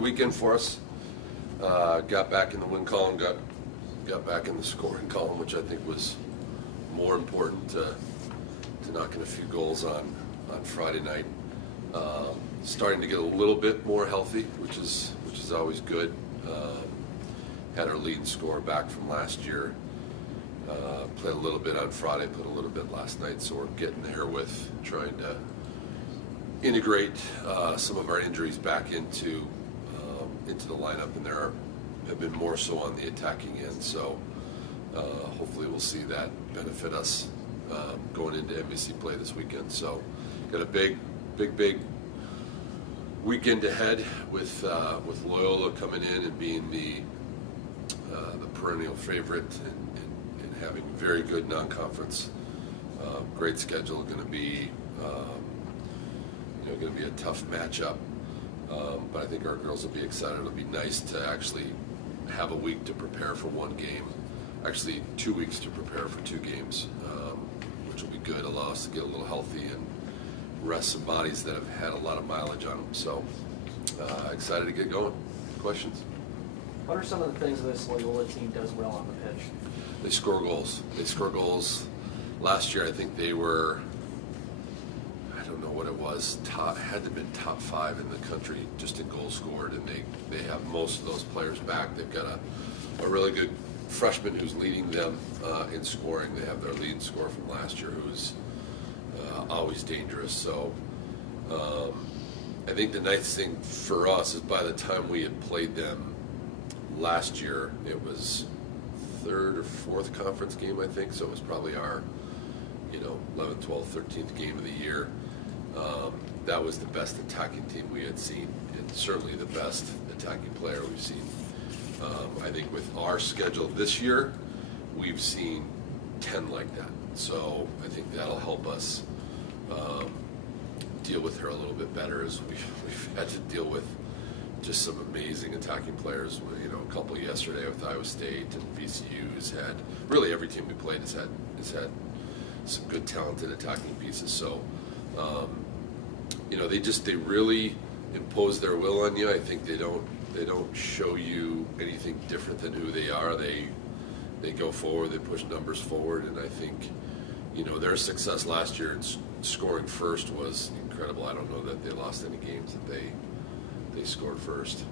weekend for us. Got back in the win column, got back in the scoring column, which I think was more important to knocking a few goals on Friday night. Starting to get a little bit more healthy, which is always good. Had our leading scorer back from last year. Played a little bit on Friday, played a little bit last night, so we're getting there with trying to integrate some of our injuries back into the lineup, and there have been more so on the attacking end. So hopefully we'll see that benefit us going into NBC play this weekend. So got a big weekend ahead with Loyola coming in and being the perennial favorite and having very good non-conference. Great schedule. Going to be going to be a tough matchup. But I think our girls will be excited. It'll be nice to actually have a week to prepare for one game. Actually, 2 weeks to prepare for 2 games, which will be good. Allow us to get a little healthy and rest some bodies that have had a lot of mileage on them. So excited to get going. Questions? What are some of the things this Loyola team does well on the pitch? They score goals. They score goals. Last year, I think they were, I don't know what it was, had to have been top 5 in the country just in goals scored, and they have most of those players back. They've got a really good freshman who's leading them in scoring. They have their leading scorer from last year who's always dangerous. So I think the nice thing for us is by the time we had played them last year, it was 3rd or 4th conference game, I think, so it was probably our 11th, 12th, 13th game of the year. That was the best attacking team we had seen, and certainly the best attacking player we've seen. I think with our schedule this year, we've seen 10 like that. So I think that'll help us deal with her a little bit better, as we've had to deal with just some amazing attacking players. A couple yesterday with Iowa State, and VCU has had, really every team we played has had some good talented attacking pieces. So they really impose their will on you. I think they don't show you anything different than who they are. They go forward, they push numbers forward, and I think their success last year in scoring first was incredible. I don't know that they lost any games that they scored first,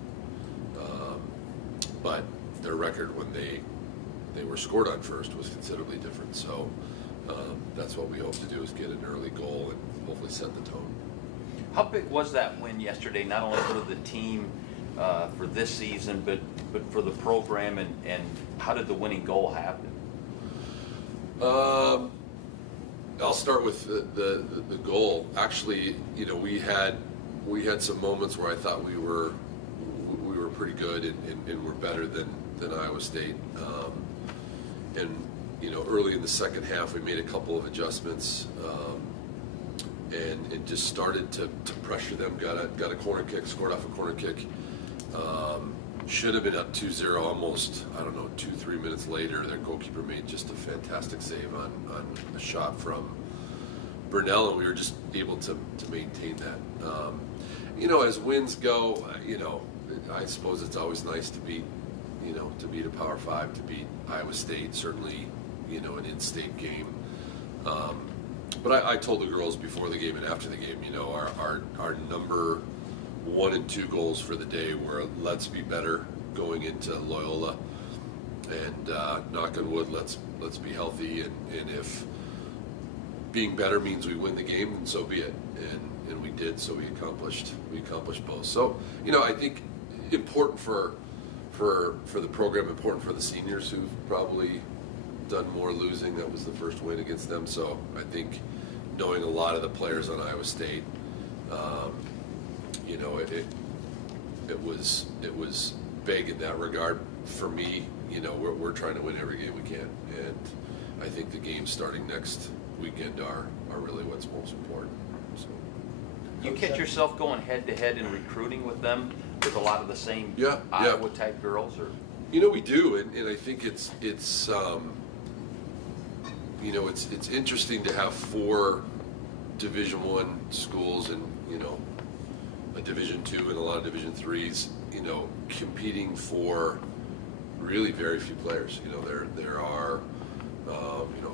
but their record when they were scored on first was considerably different. So that's what we hope to do, is get an early goal and hopefully set the tone. How big was that win yesterday, not only for the team for this season, but for the program, and how did the winning goal happen? I'll start with the goal. Actually, we had some moments where I thought we were pretty good and were better than Iowa State. Early in the second half, we made a couple of adjustments and just started to pressure them. Got a corner kick, scored off a corner kick. Should have been up 2-0 almost, 2-3 minutes later. Their goalkeeper made just a fantastic save on a shot from Burnell, and we were just able to maintain that. As wins go, I suppose it's always nice to beat a Power 5, to beat Iowa State, certainly, an in-state game. But I told the girls before the game and after the game, our number 1 and 2 goals for the day were, let's be better going into Loyola, and knock on wood, let's be healthy, and if being better means we win the game, then so be it. And we did, so we accomplished both. So I think important for the program, important for the seniors who've probably done more losing. That was the first win against them. So I think knowing a lot of the players on Iowa State, it was big in that regard. For me, we're trying to win every game we can, and I think the games starting next weekend are really what's most important. So. You catch yourself going head-to-head in recruiting with them, with a lot of the same Iowa-type girls? Or? We do, and I think it's interesting to have 4 Division I schools and, a Division II and a lot of Division IIIs competing for really very few players. There are,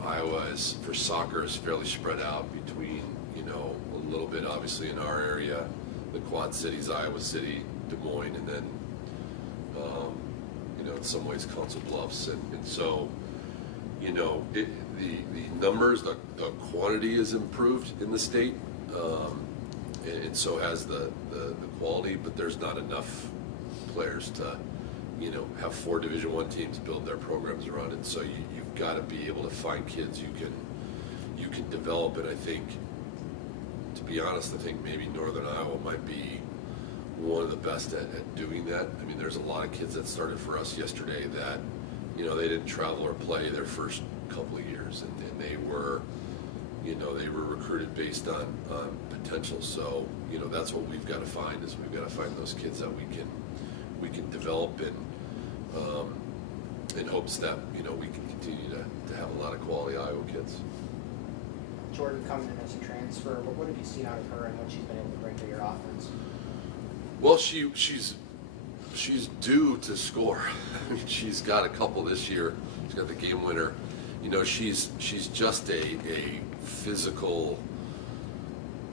Iowa is, for soccer, is fairly spread out between, a little bit obviously in our area, the Quad Cities, Iowa City, Des Moines, and then, in some ways Council Bluffs. And so, the numbers, the quantity is improved in the state, and so has the quality, but there's not enough players to, have 4 Division I teams build their programs around it. So you've got to be able to find kids you can develop. And I think, to be honest, I think maybe Northern Iowa might be one of the best at doing that. I mean, there's a lot of kids that started for us yesterday that, they didn't travel or play their first couple of years, and they were, they were recruited based on potential. So, that's what we've got to find, is we've got to find those kids that we can develop in hopes that, we can continue to have a lot of quality Iowa kids. Jordan coming in as a transfer, what have you seen out of her and what she's been able to bring to your offense? Well, she's due to score. I mean, she's got a couple this year. She's got the game winner. She's just a physical.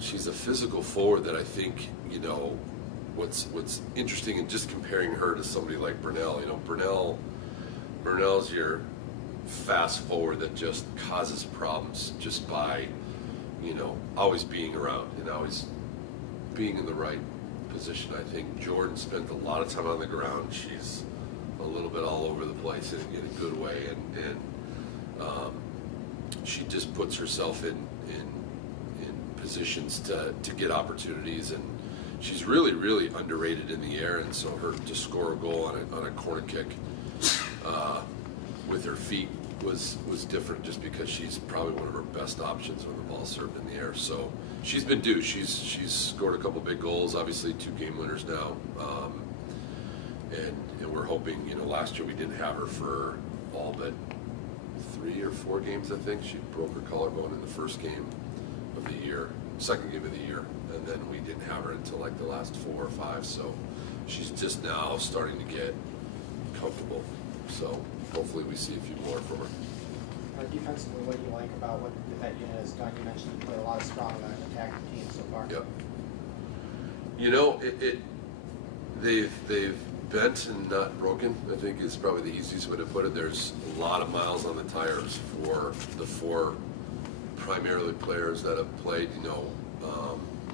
She's a physical forward that I think, what's interesting in just comparing her to somebody like Burnell. Burnell's your fast forward that just causes problems just by, always being around and always being in the right position. I think Jordan spent a lot of time on the ground. She's a little bit all over the place in a good way, and she just puts herself in positions to get opportunities, and she's really, really underrated in the air. And so her to score a goal on a corner kick with her feet was different, just because she's probably one of her best options when the ball's served in the air. So she's been due. She's scored a couple big goals, obviously 2 game winners now, and we're hoping. Last year we didn't have her for all but 3 or 4 games. I think she broke her collarbone in the first game of the year, second game of the year, and then we didn't have her until like the last 4 or 5. So she's just now starting to get comfortable. So hopefully we see a few more from her. Defensively, what do you like about what that unit has done? You mentioned you played a lot of strong attacking teams so far. Yep. They've bent and not broken, I think is probably the easiest way to put it. There's a lot of miles on the tires for the 4 primarily players that have played.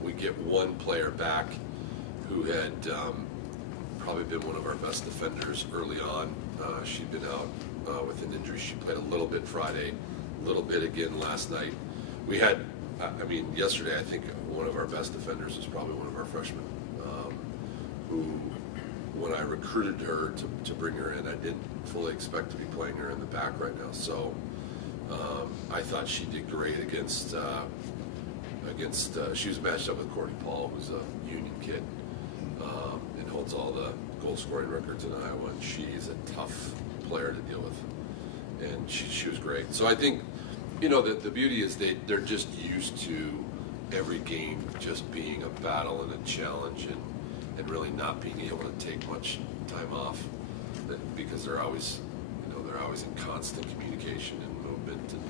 We get one player back who had probably been one of our best defenders early on. She'd been out with an injury. She played a little bit Friday, a little bit again last night. We had, yesterday I think one of our best defenders was probably one of our freshmen, who, when I recruited her to bring her in, I didn't fully expect to be playing her in the back right now. So I thought she did great against she was matched up with Courtney Paul, who's a Union kid, and holds all the goal scoring records in Iowa, and she's a tough player to deal with, and she was great. So I think, the beauty is they're just used to every game just being a battle and a challenge, and really not being able to take much time off, because they're always in constant communication and movement, and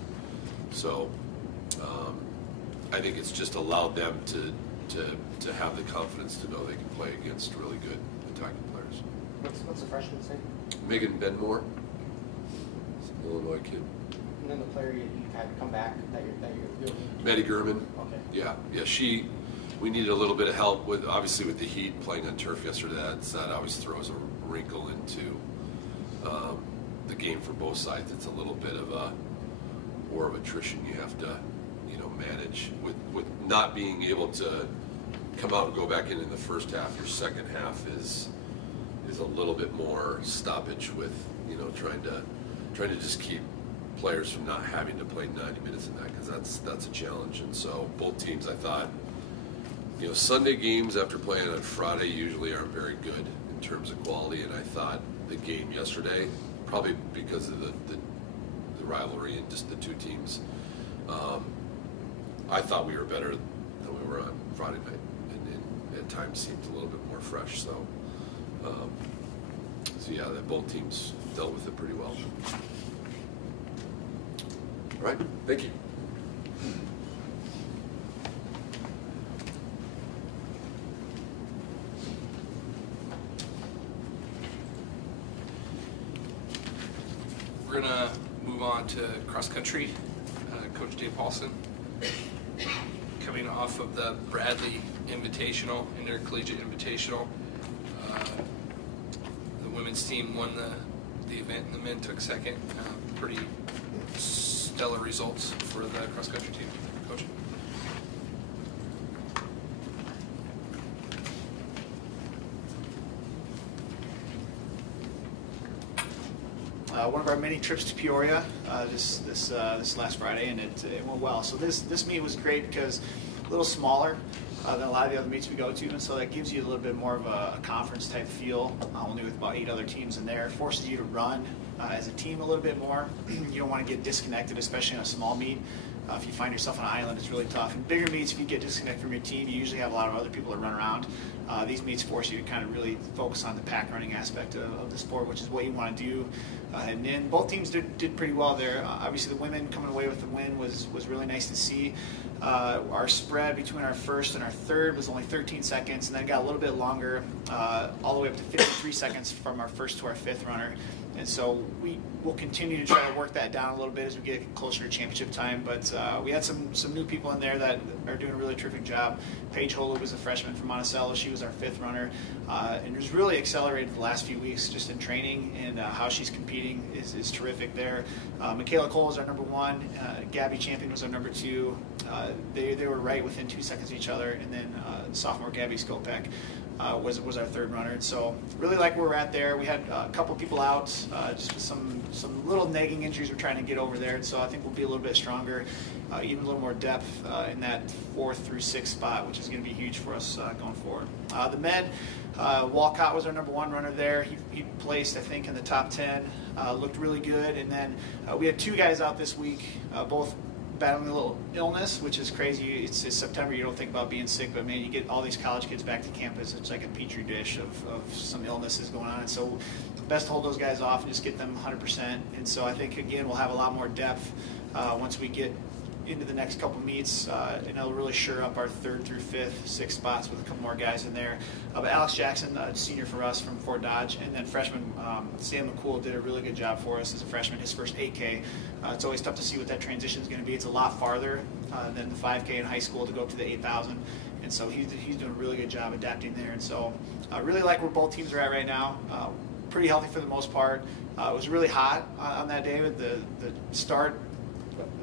so I think it's just allowed them to have the confidence to know they can play against really good attacking players. What's the freshman's name? Megan Benmore, Illinois kid. And then the player you had come back that you're Maddie Gurman. Okay. Yeah. We needed a little bit of help with the heat, playing on turf yesterday. That always throws a wrinkle into the game for both sides. It's a little bit of a war of attrition you have to manage with not being able to come out and go back in the first half. Your second half is a little bit more stoppage with trying to just keep players from not having to play 90 minutes in that, because that's a challenge. And so both teams, I thought, Sunday games after playing on Friday usually aren't very good in terms of quality, and I thought the game yesterday, probably because of the rivalry and just the two teams, I thought we were better than we were on Friday night, and at times seemed a little bit more fresh. So So yeah, that both teams dealt with it pretty well. All right, thank you. We're gonna move on to cross country. Coach Dave Paulson, coming off of the Bradley Invitational, Intercollegiate Invitational. The women's team won the event, and the men took second. Pretty stellar results for the cross country team. Coach. One of our many trips to Peoria this last Friday, and it went well. So this meet was great because a little smaller than a lot of the other meets we go to, and so that gives you a little bit more of a conference type feel. Only with about 8 other teams in there, it forces you to run as a team a little bit more. You don't want to get disconnected, especially in a small meet. If you find yourself on an island, it's really tough. In bigger meets, if you get disconnected from your team, you usually have a lot of other people to run around. These meets force you to kind of really focus on the pack running aspect of the sport, which is what you want to do. And then both teams did pretty well there. Obviously, the women coming away with the win was really nice to see. Our spread between our first and our third was only 13 seconds, and then it got a little bit longer, all the way up to 53 seconds from our first to our fifth runner. And so we will continue to try to work that down a little bit as we get closer to championship time. But we had some new people in there that are doing a really terrific job. Paige Holu was a freshman from Monticello. She was our fifth runner, and has really accelerated the last few weeks just in training, and how she's competing is terrific there. Michaela Cole was our number 1. Gabby Champion was our number 2. They were right within 2 seconds of each other, and then sophomore Gabby Skopek was our third runner. And so really like where we're at there. We had a couple people out just with some little nagging injuries we're trying to get over there, and so I think we'll be a little bit stronger, even a little more depth in that 4th through 6th spot, which is going to be huge for us going forward. The med, Walcott was our number 1 runner there. He placed, I think, in the top 10, looked really good. And then we had 2 guys out this week, both battling a little illness, which is crazy. It's September, you don't think about being sick, but man, you get all these college kids back to campus, it's like a petri dish of some illnesses going on. And so best to hold those guys off and just get them 100%. And so I think, again, we'll have a lot more depth once we get into the next couple meets, and it'll really sure up our 3rd through 5th, 6th spots with a couple more guys in there. But Alex Jackson, senior for us from Fort Dodge, and then freshman Sam McCool did a really good job for us as a freshman, his first 8K. It's always tough to see what that transition is going to be. It's a lot farther than the 5K in high school to go up to the 8,000, and so he's doing a really good job adapting there. And so I really like where both teams are at right now. Pretty healthy for the most part. It was really hot on that day, but the start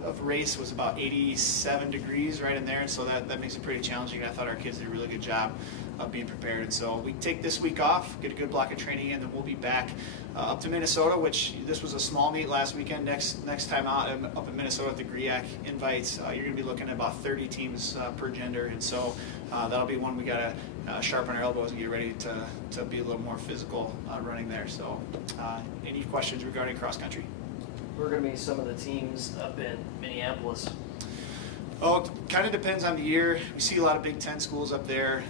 of the race was about 87 degrees right in there, and so that makes it pretty challenging. I thought our kids did a really good job of being prepared. And so we take this week off, get a good block of training in, then we'll be back up to Minnesota, which this was a small meet last weekend. Next time out up in Minnesota at the GRIAC Invites, you're going to be looking at about 30 teams per gender, and so that'll be one we got to sharpen our elbows and get ready to be a little more physical running there. So any questions regarding cross country? Who are going to be some of the teams up in Minneapolis? Oh, it kind of depends on the year. We see a lot of Big Ten schools up there.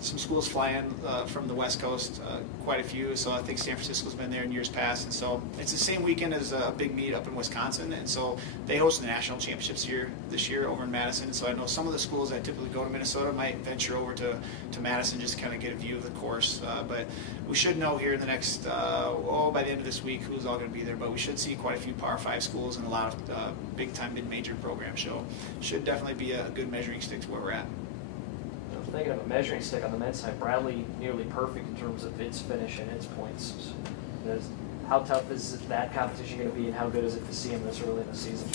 Some schools fly in from the West Coast, quite a few. So I think San Francisco's been there in years past. And so it's the same weekend as a big meet up in Wisconsin. And so they host the national championships this year over in Madison. So I know some of the schools that typically go to Minnesota might venture over to Madison just to kind of get a view of the course. But we should know here in the next, by the end of this week, who's all going to be there. But we should see quite a few Power 5 schools and a lot of big-time mid-major programs. So should definitely be a good measuring stick to where we're at. Thinking of a measuring stick on the men's side, Bradley nearly perfect in terms of its finish and its points. How tough is that competition going to be, and how good is it to see them this early in the season?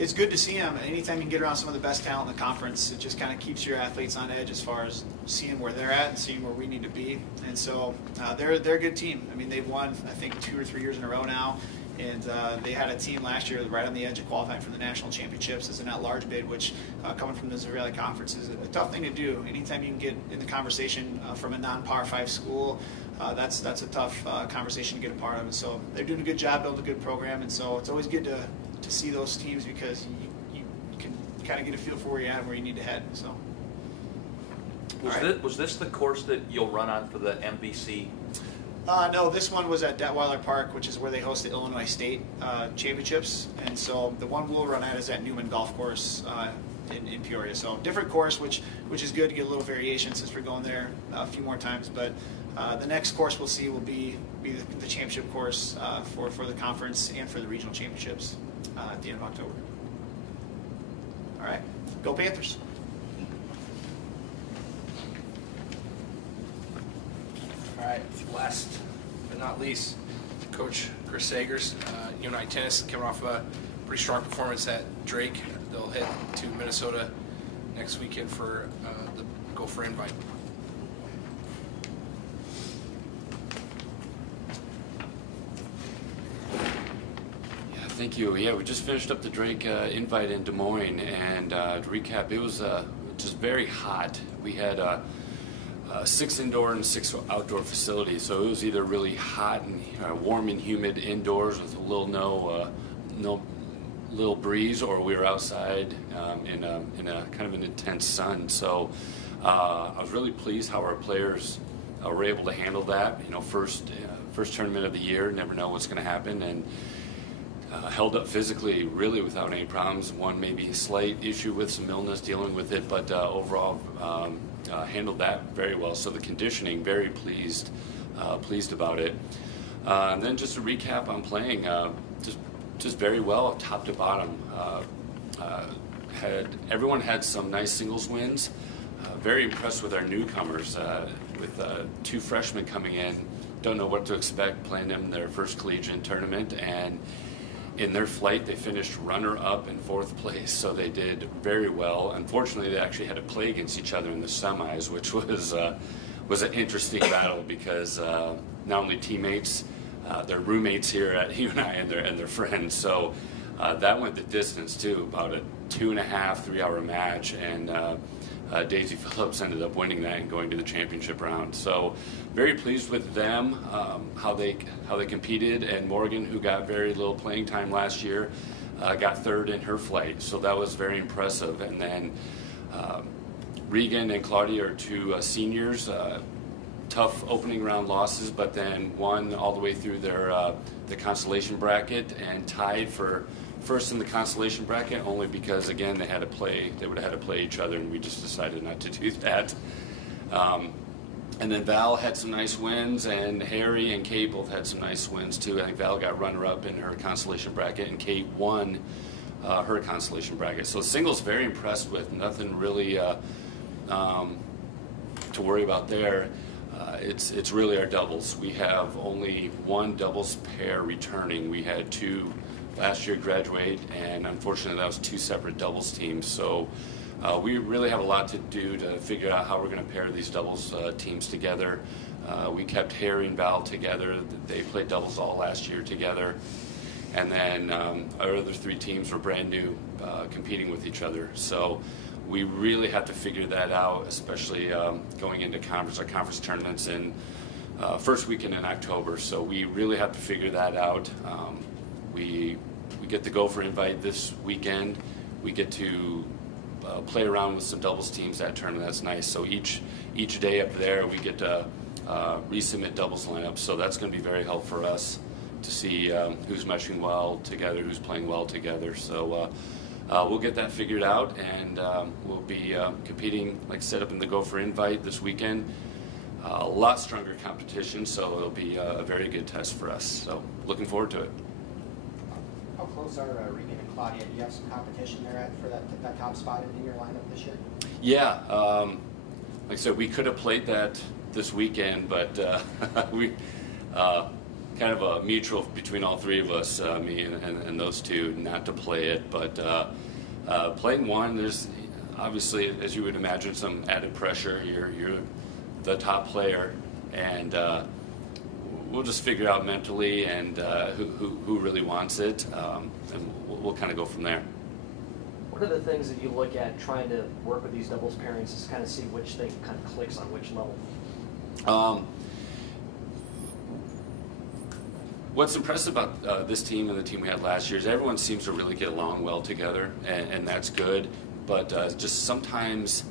It's good to see them. Anytime you can get around some of the best talent in the conference, it just kind of keeps your athletes on edge as far as seeing where they're at and seeing where we need to be. And so they're a good team. I mean, they've won, I think, 2 or 3 years in a row now. And they had a team last year right on the edge of qualifying for the national championships as an at-large bid, which coming from the Israeli Conference is a tough thing to do. Anytime you can get in the conversation from a non-Power 5 school, that's a tough conversation to get a part of. And so they're doing a good job, building a good program, and so it's always good to see those teams because you can kind of get a feel for where you're at and where you need to head. So. Was this the course that you'll run on for the MVC? No, this one was at Detweiler Park, which is where they host the Illinois State Championships. And so the one we'll run at is at Newman Golf Course in Peoria. So different course, which is good to get a little variation since we're going there a few more times. But the next course we'll see will be the championship course for the conference and for the regional championships at the end of October. All right, go Panthers. All right, last but not least, Coach Chris Sagers, UNI Tennis, coming off a pretty strong performance at Drake. They'll head to Minnesota next weekend for the Gopher Invite. Yeah, thank you. Yeah, we just finished up the Drake Invite in Des Moines, and to recap, it was just very hot. We had 6 indoor and 6 outdoor facilities, so it was either really hot and warm and humid indoors with a little little breeze, or we were outside in a kind of an intense sun. So I was really pleased how our players were able to handle that. You know, first tournament of the year, never know what's going to happen, and held up physically really without any problems. One maybe a slight issue with some illness, dealing with it, but overall handled that very well. So the conditioning, very pleased about it. And then just a recap on playing, just very well, top to bottom. Everyone had some nice singles wins. Very impressed with our newcomers, with 2 freshmen coming in. Don't know what to expect playing them in their first collegiate tournament, and in their flight they finished runner-up in 4th place, so they did very well. Unfortunately, they actually had to play against each other in the semis, which was an interesting battle, because not only teammates, they're roommates here at UNI and their friends. So that went the distance too, about a 2.5, 3-hour match, and Daisy Phillips ended up winning that and going to the championship round. So very pleased with them, how they competed, and Morgan, who got very little playing time last year, got 3rd in her flight. So that was very impressive. And then Regan and Claudia are 2 seniors. Tough opening round losses, but then won all the way through the consolation bracket and tied for first in the consolation bracket, only because again they would have had to play each other, and we just decided not to do that. And then Val had some nice wins, and Harry and Kate both had some nice wins too. I think Val got runner-up in her consolation bracket, and Kate won her consolation bracket. So singles, very impressed with. Nothing really to worry about there. It's really our doubles. We have only 1 doubles pair returning. We had 2 last year graduate, and unfortunately that was 2 separate doubles teams. So we really have a lot to do to figure out how we're going to pair these doubles teams together. We kept Harry and Val together. They played doubles all last year together. And then our other 3 teams were brand new, competing with each other. So we really have to figure that out, especially going into our conference tournaments in first weekend in October. So we really have to figure that out. We get the Gopher Invite this weekend. We get to play around with some doubles teams that tournament. That's nice. So each day up there we get to resubmit doubles lineups. So that's going to be very helpful for us to see who's meshing well together, who's playing well together. So we'll get that figured out, and we'll be competing, like I said, up in the Gopher Invite this weekend. A lot stronger competition, so it'll be a very good test for us. So looking forward to it. How close are Regan and Claudia? Do you have some competition there for that top spot in your lineup this year? Yeah, like I said, we could have played that this weekend, but we kind of a mutual between all 3 of us, me and those 2, not to play it. But playing one, there's obviously, as you would imagine, some added pressure. You're the top player, and we'll just figure out mentally and who really wants it, and we'll kind of go from there. What are the things that you look at trying to work with these doubles pairings to kind of see which thing kind of clicks on which level? What's impressive about this team and the team we had last year is everyone seems to really get along well together, and that's good. But just sometimes,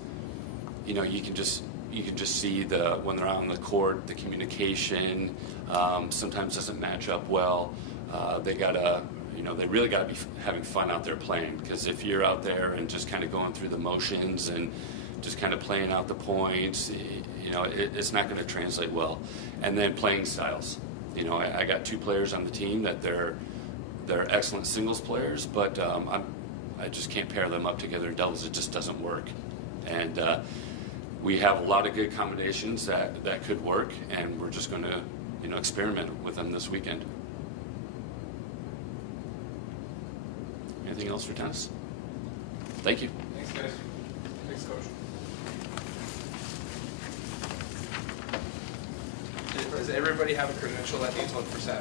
you can just you can just see when they're on the court, the communication sometimes doesn't match up well. They really gotta be having fun out there playing, because if you're out there and just kind of going through the motions and just kind of playing out the points, it's not going to translate well. And then playing styles. I got 2 players on the team that they're excellent singles players, but I just can't pair them up together in doubles. It just doesn't work. And we have a lot of good combinations that could work, and we're just going to experiment with them this weekend. Anything else for tennis? Thank you. Thanks, guys. Thanks, Coach. Does everybody have a credential that needs one for Saturday?